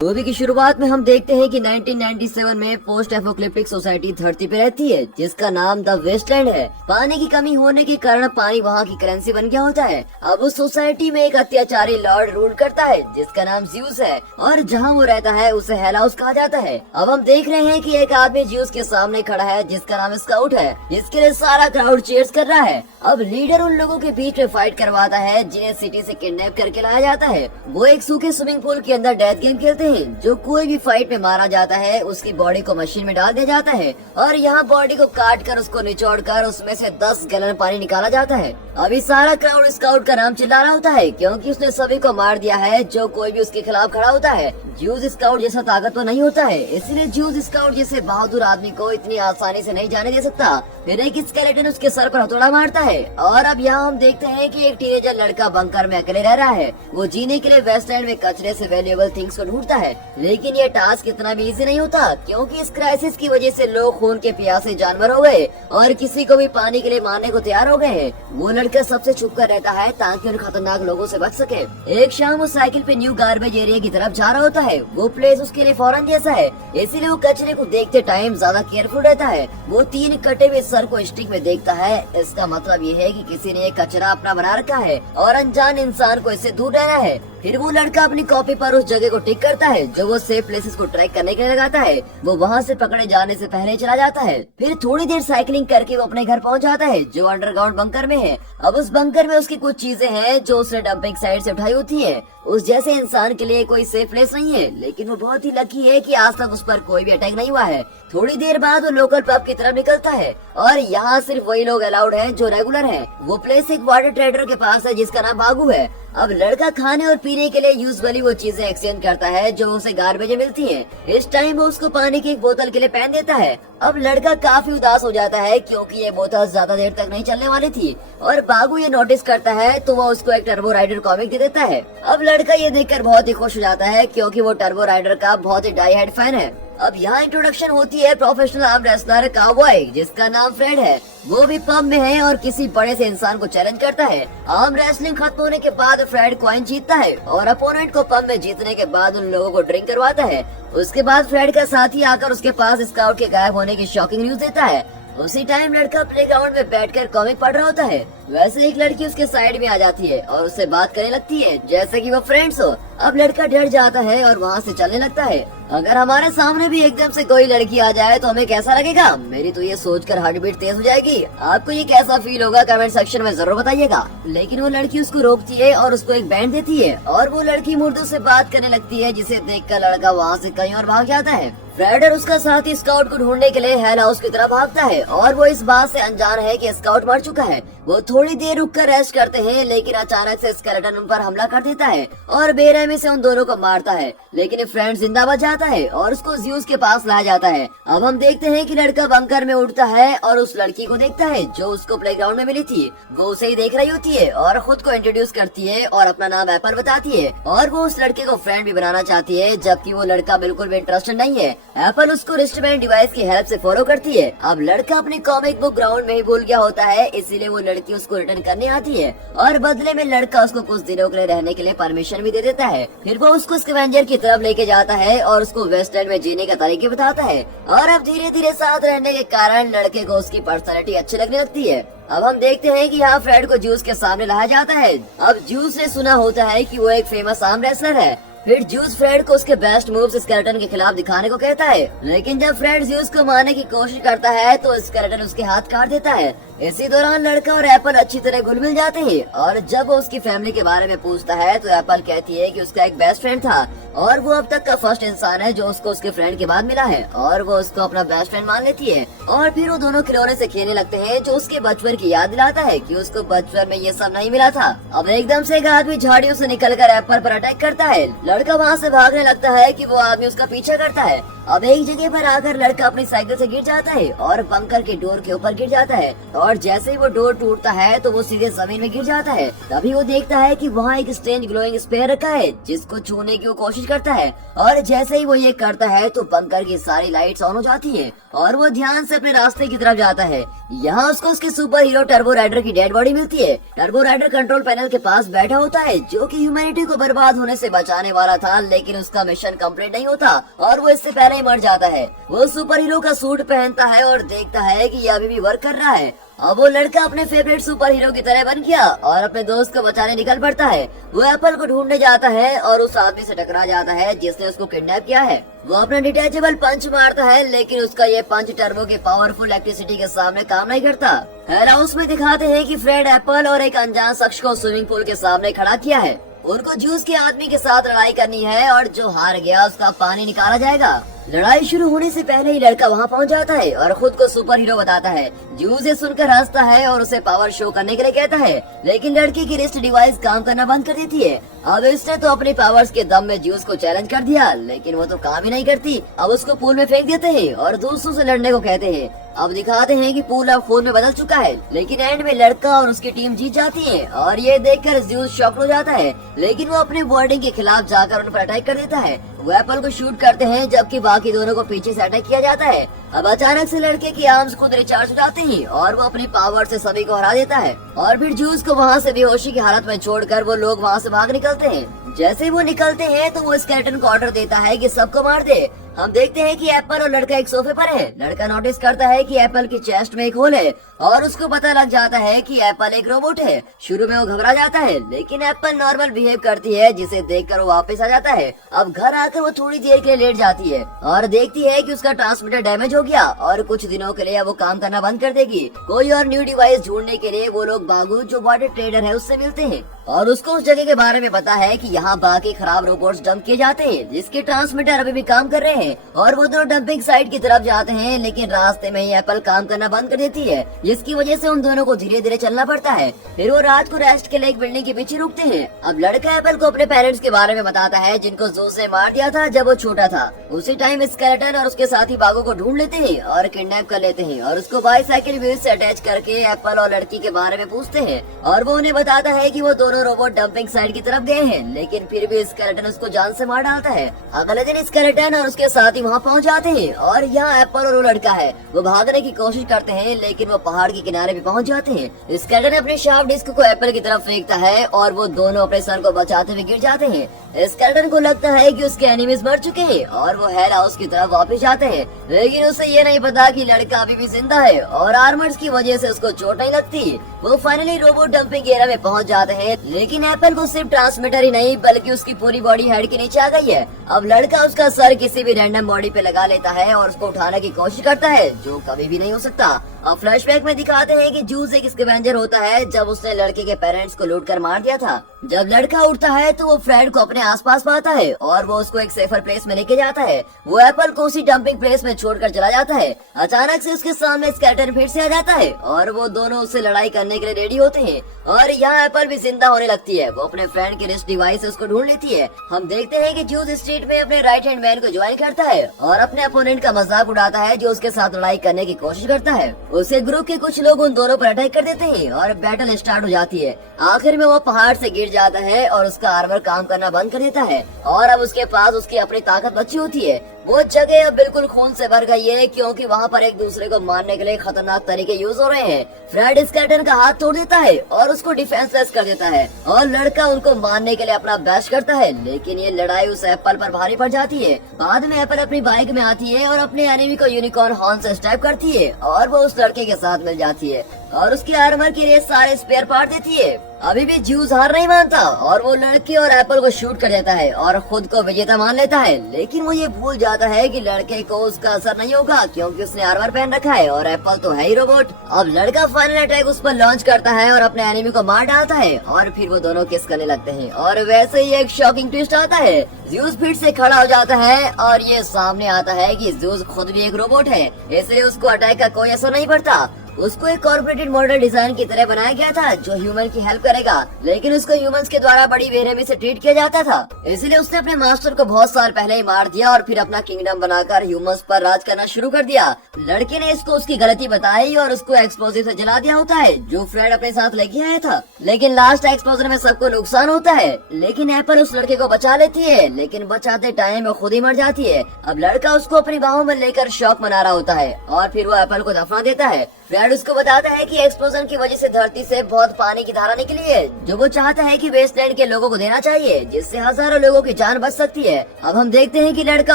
Movie की शुरुआत में हम देखते हैं कि 1997 में पोस्ट एपोक्लिप्टिक सोसाइटी धरती पे रहती है जिसका नाम द वेस्टलैंड है। पानी की कमी होने के कारण पानी वहाँ की करेंसी बन गया होता है। अब उस सोसाइटी में एक अत्याचारी लॉर्ड रूल करता है जिसका नाम ज्यूस है और जहाँ वो रहता है उसे हेल हाउस कहा जाता है। अब हम देख रहे हैं कि एक आदमी ज्यूस के सामने खड़ा है जिसका नाम स्काउट है, जिसके लिए सारा क्राउड चीयर्स कर रहा है। अब लीडर उन लोगों के बीच में फाइट करवाता है जिन्हें सिटी से किडनैप करके लाया जाता है। वो एक सूखे स्विमिंग पूल के अंदर डेथ गेम खेलते हैं। जो कोई भी फाइट में मारा जाता है उसकी बॉडी को मशीन में डाल दिया जाता है और यहाँ बॉडी को काट कर उसको निचोड़ कर उसमें से 10 गैलन पानी निकाला जाता है। अभी सारा क्राउड स्काउट का नाम चिल्ला रहा होता है क्योंकि उसने सभी को मार दिया है जो कोई भी उसके खिलाफ खड़ा होता है। ज्यूस स्काउट जैसा ताकतवर नहीं होता है, इसीलिए ज्यूस स्काउट जैसे बहादुर आदमी को इतनी आसानी से नहीं जाने दे सकता। फिर एक स्केलेटन उसके सर पर हथौड़ा मारता है और अब यहाँ हम देखते हैं कि एक टीनेजर लड़का बंकर में अकेले रह रहा है। वो जीने के लिए वेस्टलैंड में कचरे से वैल्यूएबल थिंग्स को ढूंढता है, लेकिन ये टास्क इतना भी इजी नहीं होता क्योंकि इस क्राइसिस की वजह से लोग खून के प्यासे जानवर हो गए और किसी को भी पानी के लिए मारने को तैयार हो गए हैं। वो लड़का सबसे छुप कर रहता है ताकि उन खतरनाक लोगों से बच सके। एक शाम वो साइकिल पे न्यू गार्बेज एरिया की तरफ जा रहा होता है। वो प्लेस उसके लिए फॉरेन जैसा है, इसीलिए वो कचरे को देखते टाइम ज्यादा केयरफुल रहता है। वो 3 कटे हुए सर को स्टिक में देखता है। इसका मतलब ये है कि किसी ने ये कचरा अपना बना रखा है और अनजान इंसान को इससे दूर रहना है। फिर वो लड़का अपनी कॉपी पर उस जगह को टिक करता है जो वो सेफ प्लेसेस को ट्रैक करने के लिए लगाता है। वो वहाँ से पकड़े जाने से पहले चला जाता है। फिर थोड़ी देर साइकिलिंग करके वो अपने घर पहुँच जाता है जो अंडरग्राउंड बंकर में है। अब उस बंकर में उसकी कुछ चीजें हैं जो उसने डंपिंग साइट से उठाई होती है। उस जैसे इंसान के लिए कोई सेफ प्लेस नहीं है, लेकिन वो बहुत ही लकी है कि आज तक उस पर कोई भी अटैक नहीं हुआ है। थोड़ी देर बाद वो लोकल पब की तरफ निकलता है और यहाँ सिर्फ वही लोग अलाउड हैं जो रेगुलर हैं। वो प्लेस एक वाटर ट्रेडर के पास है जिसका नाम बागू है। अब लड़का खाने और पीने के लिए यूजुअली वो चीजें एक्सचेंज करता है जो उसे गार्बेज में मिलती हैं। इस टाइम वो उसको पानी की एक बोतल के लिए पेन देता है। अब लड़का काफी उदास हो जाता है क्योंकि ये बोतल ज्यादा देर तक नहीं चलने वाली थी और बागू ये नोटिस करता है तो वो उसको एक टर्बो राइडर कॉमिक दे देता है। अब लड़का ये देखकर बहुत ही खुश हो जाता है क्योंकि वो टर्बो राइडर का बहुत ही डाई हार्ड फैन है। अब यहाँ इंट्रोडक्शन होती है प्रोफेशनल आर्म रेसलर काउबॉय जिसका नाम फ्रेड है। वो भी पब में है और किसी बड़े से इंसान को चैलेंज करता है। आर्म रेसलिंग खत्म होने के बाद फ्रेड कॉइन जीतता है और अपोनेंट को पब में जीतने के बाद उन लोगों को ड्रिंक करवाता है। उसके बाद फ्रेड का साथी आकर उसके पास स्काउट के गायब होने की शॉकिंग न्यूज देता है। उसी टाइम लड़का प्लेग्राउंड में बैठकर कॉमिक पढ़ रहा होता है। वैसे एक लड़की उसके साइड में आ जाती है और उससे बात करने लगती है जैसे कि वो फ्रेंड्स हो। अब लड़का डर जाता है और वहाँ से चलने लगता है। अगर हमारे सामने भी एकदम से कोई लड़की आ जाए तो हमें कैसा लगेगा? मेरी तो ये सोचकर हार्ट बीट तेज हो जाएगी। आपको ये कैसा फील होगा कमेंट सेक्शन में जरूर बताइएगा। लेकिन वो लड़की उसको रोकती है और उसको एक बैंड देती है और वो लड़की मुर्दों से बात करने लगती है जिसे देखकर लड़का वहाँ से कहीं और भाग जाता है। फ्रेड और उसका साथी स्काउट को ढूंढने के लिए हेल हाउस की तरफ भागता है और वो इस बात से अनजान है कि स्काउट मर चुका है। वो थोड़ी देर रुककर रेस्ट करते हैं लेकिन अचानक से स्केलेटन उन पर हमला कर देता है और बेरहमी से उन दोनों को मारता है। लेकिन फ्रेंड जिंदा बच जाता है और उसको ज्यूस के पास लाया जाता है। अब हम देखते हैं कि लड़का बंकर में उठता है और उस लड़की को देखता है जो उसको प्लेग्राउंड में मिली थी। वो उसे ही देख रही होती है और खुद को इंट्रोड्यूस करती है और अपना नाम एप्पल बताती है और वो उस लड़के को फ्रेंड भी बनाना चाहती है, जबकि वो लड़का बिल्कुल भी इंटरेस्टेड नहीं है। एप्पल उसको रिस्टबैंड डिवाइस की हेल्प से फॉलो करती है। अब लड़का अपनी कॉमिक बुक ग्राउंड में ही भूल गया होता है, इसीलिए वो लड़की उसको रिटर्न करने आती है और बदले में लड़का उसको कुछ दिनों के लिए रहने के लिए परमिशन भी दे देता है। फिर वो उसको स्कैवेंजर की तरफ लेके जाता है और उसको वेस्टलैंड में जीने का तरीके बताता है और अब धीरे धीरे साथ रहने के कारण लड़के को उसकी पर्सनैलिटी अच्छी लगने लगती है। अब हम देखते हैं कि यहाँ फ्रेड को ज्यूस के सामने लाया जाता है। अब ज्यूस ने सुना होता है कि वो एक फेमस आर्म रेसलर है। फिर ज्यूस फ्रेड को उसके बेस्ट मूव्स स्केलेटन के खिलाफ दिखाने को कहता है, लेकिन जब फ्रेड ज्यूस को मारने की कोशिश करता है तो स्केलेटन उसके हाथ काट देता है। इसी दौरान लड़का और एप्पल अच्छी तरह घुल मिल जाते हैं और जब वो उसकी फैमिली के बारे में पूछता है तो एप्पल कहती है कि उसका एक बेस्ट फ्रेंड था और वो अब तक का फर्स्ट इंसान है जो उसको उसके फ्रेंड के बाद मिला है और वो उसको अपना बेस्ट फ्रेंड मान लेती है। और फिर वो दोनों खिलौने से खेलने लगते हैं जो उसके बचपन की याद दिलाता है कि उसको बचपन में ये सब नहीं मिला था। अब एकदम से एक आदमी झाड़ियों से निकलकर एप्पल पर अटैक करता है। लड़का वहाँ से भागने लगता है कि वो आदमी उसका पीछा करता है अब एक जगह पर आकर लड़का अपनी साइकिल से गिर जाता है और बंकर के डोर के ऊपर गिर जाता है और जैसे ही वो डोर टूटता है तो वो सीधे जमीन में गिर जाता है। तभी वो देखता है कि वहाँ एक स्ट्रेंज ग्लोइंग स्पेयर रखा है जिसको छूने की वो कोशिश करता है और जैसे ही वो ये करता है तो बंकर की सारी लाइट्स ऑन हो जाती है और वो ध्यान से अपने रास्ते की तरफ जाता है। यहाँ उसको उसके सुपर हीरो टर्बो राइडर की डेड बॉडी मिलती है। टर्बो राइडर कंट्रोल पैनल के पास बैठा होता है जो कि ह्यूमैनिटी को बर्बाद होने से बचाने वाला था, लेकिन उसका मिशन कंप्लीट नहीं होता और वो इससे पहले ही मर जाता है। वो सुपर हीरो का सूट पहनता है और देखता है कि ये अभी भी वर्क कर रहा है। अब वो लड़का अपने फेवरेट सुपर हीरो की तरह बन गया और अपने दोस्त को बचाने निकल पड़ता है। वो एप्पल को ढूंढने जाता है और उस आदमी से टकरा जाता है जिसने उसको किडनैप किया है। वो अपना डिटैचेबल पंच मारता है लेकिन उसका ये पंच टर्बो के पावरफुल इलेक्ट्रिसिटी के सामने काम नहीं करता। हेल हाउस में दिखाते हैं कि फ्रेड एप्पल और एक अनजान शख्स को स्विमिंग पूल के सामने खड़ा किया है। उनको जूस के आदमी के साथ लड़ाई करनी है और जो हार गया उसका पानी निकाला जाएगा। लड़ाई शुरू होने से पहले ही लड़का वहां पहुंच जाता है और खुद को सुपर हीरो बताता है। जूस ये सुनकर हंसता है और उसे पावर शो करने के लिए कहता है, लेकिन लड़की की रिस्ट डिवाइस काम करना बंद कर देती है। अब इसने तो अपने पावर्स के दम में जूस को चैलेंज कर दिया, लेकिन वो तो काम ही नहीं करती। अब उसको पूल में फेंक देते हैं और दूसरों से लड़ने को कहते हैं। अब दिखाते हैं कि पूल अब खून में बदल चुका है, लेकिन एंड में लड़का और उसकी टीम जीत जाती है और ये देखकर जूस शॉक हो जाता है, लेकिन वो अपने वार्डिंग के खिलाफ जाकर उन पर अटैक कर देता है। वो एप्पल को शूट करते हैं जबकि बाकी दोनों को पीछे से अटैक किया जाता है। अब अचानक से लड़के की आर्म्स खुद रिचार्ज हो जाते हैं और वो अपनी पावर से सभी को हरा देता है और फिर जूस को वहाँ से बेहोशी की हालत में छोड़कर वो लोग वहाँ से भाग निकलते हैं। जैसे वो निकलते हैं तो वो स्केलेटन को ऑर्डर देता है कि सबको मार दे। हम देखते हैं कि एप्पल और लड़का एक सोफे पर है। लड़का नोटिस करता है कि एप्पल की चेस्ट में एक होल है और उसको पता लग जाता है कि एप्पल एक रोबोट है। शुरू में वो घबरा जाता है, लेकिन एप्पल नॉर्मल बिहेव करती है जिसे देखकर वो वापस आ जाता है। अब घर आकर वो थोड़ी देर के लिए लेट जाती है और देखती है कि उसका ट्रांसमीटर डैमेज हो गया और कुछ दिनों के लिए वो काम करना बंद कर देगी। कोई और न्यू डिवाइस ढूंढने के लिए वो लोग बागू जो वाटर ट्रेडर है उससे मिलते हैं और उसको उस जगह के बारे में पता है कि यहाँ बाकी खराब रोबोट्स डंप किए जाते हैं जिसके ट्रांसमीटर अभी भी काम कर रहे हैं और वो दोनों डंपिंग साइट की तरफ जाते हैं, लेकिन रास्ते में ही एप्पल काम करना बंद कर देती है जिसकी वजह से उन दोनों को धीरे धीरे चलना पड़ता है। फिर वो रात को रेस्ट के लिए एक बिल्डिंग के पीछे रुकते हैं। अब लड़का एप्पल को अपने पेरेंट्स के बारे में बताता है जिनको जूस ने मार दिया था जब वो छोटा था। उसी टाइम स्केलेटन और उसके साथी बागो को ढूंढ लेते हैं और किडनैप कर लेते हैं और उसको बाईसाइकिल व्हील से अटैच करके एप्पल और लड़की के बारे में पूछते हैं और वो उन्हें बताता है कि वो दोनों रोबोट डंपिंग साइड की तरफ गए हैं, लेकिन फिर भी स्केलेटन उसको जान से मार डालता है। अगले दिन स्केलेटन और उसके साथी वहाँ पहुँच जाते हैं और यहाँ एप्पल और वो लड़का है वो भागने की कोशिश करते हैं, लेकिन वो पहाड़ के किनारे भी पहुँच जाते हैं। स्केलेटन अपने शार्प डिस्क को एप्पल की तरफ फेंकता है और वो दोनों अपने सर को बचाते हुए गिर जाते हैं। स्केलेटन को लगता है कि उसके एनिमीज मर चुके हैं और वो हेल हाउस की तरफ वापस जाते हैं, लेकिन उसे ये नहीं पता कि लड़का अभी भी जिंदा है और आर्मर्स की वजह से उसको चोट नहीं लगती। वो फाइनली रोबोट डंपिंग एरिया में पहुंच जाते हैं, लेकिन एप्पल को सिर्फ ट्रांसमीटर ही नहीं बल्कि उसकी पूरी बॉडी हेड के नीचे आ गई है। अब लड़का उसका सर किसी भी रैंडम बॉडी पे लगा लेता है और उसको उठाने की कोशिश करता है जो कभी भी नहीं हो सकता। अब फ्लैशबैक में दिखाते हैं कि जूस एक स्कैवेंजर होता है जब उसने लड़के के पेरेंट्स को लूट कर मार दिया था। जब लड़का उठता है तो वो फ्रेड को अपने आसपास पाता है और वो उसको एक सेफर प्लेस में लेके जाता है। वो एप्पल को उसी डंपिंग प्लेस में छोड़कर चला जाता है। अचानक से उसके सामने स्केलेटन फिर से आ जाता है और वो दोनों उससे लड़ाई करने के लिए रेडी होते हैं और यहाँ एप्पल भी जिंदा होने लगती है। वो अपने फ्रेंड के रिस्ट डिवाइस उसको ढूंढ लेती है। हम देखते हैं कि जूस स्ट्रीट में अपने राइट हैंड मैन को ज्वाइन करता है और अपने अपोनेंट का मजाक उड़ाता है जो उसके साथ लड़ाई करने की कोशिश करता है। उसके ग्रुप के कुछ लोग उन दोनों पर अटैक कर देते हैं और बैटल स्टार्ट हो जाती है। आखिर में वो पहाड़ से गिर जाता है और उसका आर्मर काम करना बंद कर देता है और अब उसके पास उसकी अपनी ताकत बची होती है। वो जगह अब बिल्कुल खून से भर गई है क्योंकि वहाँ पर एक दूसरे को मारने के लिए खतरनाक तरीके यूज हो रहे हैं। फ्रेड स्केलेटन का हाथ तोड़ देता है और उसको डिफेंसलेस कर देता है और लड़का उनको मारने के लिए अपना बेस्ट करता है, लेकिन ये लड़ाई उस एप्पल पर भारी पड़ जाती है। बाद में एप्पल अपनी बाइक में आती है और अपने एनिमी को यूनिकॉर्न हॉर्न से स्टैप करती है और वो उस लड़के के साथ मिल जाती है और उसके आर्मर के लिए सारे स्पेयर पार्ट देती है। अभी भी जूस हार नहीं मानता और वो लड़के और एप्पल को शूट कर देता है और खुद को विजेता मान लेता है, लेकिन वो ये भूल जाता है कि लड़के को उसका असर नहीं होगा क्योंकि उसने आर्मर पहन रखा है और एप्पल तो है ही रोबोट। अब लड़का फाइनल अटैक उस पर लॉन्च करता है और अपने एनिमी को मार डालता है और फिर वो दोनों किस करने लगते हैं और वैसे ही एक शॉकिंग ट्विस्ट आता है। जूस फिर से खड़ा हो जाता है और ये सामने आता है कि जूस खुद भी एक रोबोट है, इसलिए उसको अटैक का कोई असर नहीं पड़ता। उसको एक कॉर्पोरेटेड मॉडल डिजाइन की तरह बनाया गया था जो ह्यूमन की हेल्प करेगा, लेकिन उसको ह्यूमंस के द्वारा बड़ी बेरहमी से ट्रीट किया जाता था। इसलिए उसने अपने मास्टर को बहुत साल पहले ही मार दिया और फिर अपना किंगडम बनाकर ह्यूमंस पर राज करना शुरू कर दिया। लड़के ने इसको उसकी गलती बताई और उसको एक्सप्लोजिव से जला दिया होता है जो फ्रेड अपने साथ लेके आया था, लेकिन लास्ट एक्सप्लोजन में सबको नुकसान होता है। लेकिन एप्पल उस लड़के को बचा लेती है, लेकिन बचाते टाइम वो खुद ही मर जाती है। अब लड़का उसको अपनी बाहों में लेकर शौक मना रहा होता है और फिर वो एप्पल को दफना देता है। फ्रेड उसको बताता है कि एक्सप्लोजन की वजह से धरती से बहुत पानी की धारा निकली है जो वो चाहता है कि वेस्टलैंड के लोगों को देना चाहिए, जिससे हजारों लोगों की जान बच सकती है। अब हम देखते हैं कि लड़का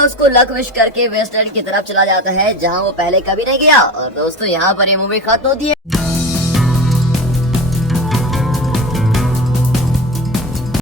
उसको लक विश करके वेस्टलैंड की तरफ चला जाता है जहाँ वो पहले कभी नहीं गया। और दोस्तों यहाँ पर ये मूवी खत्म होती है।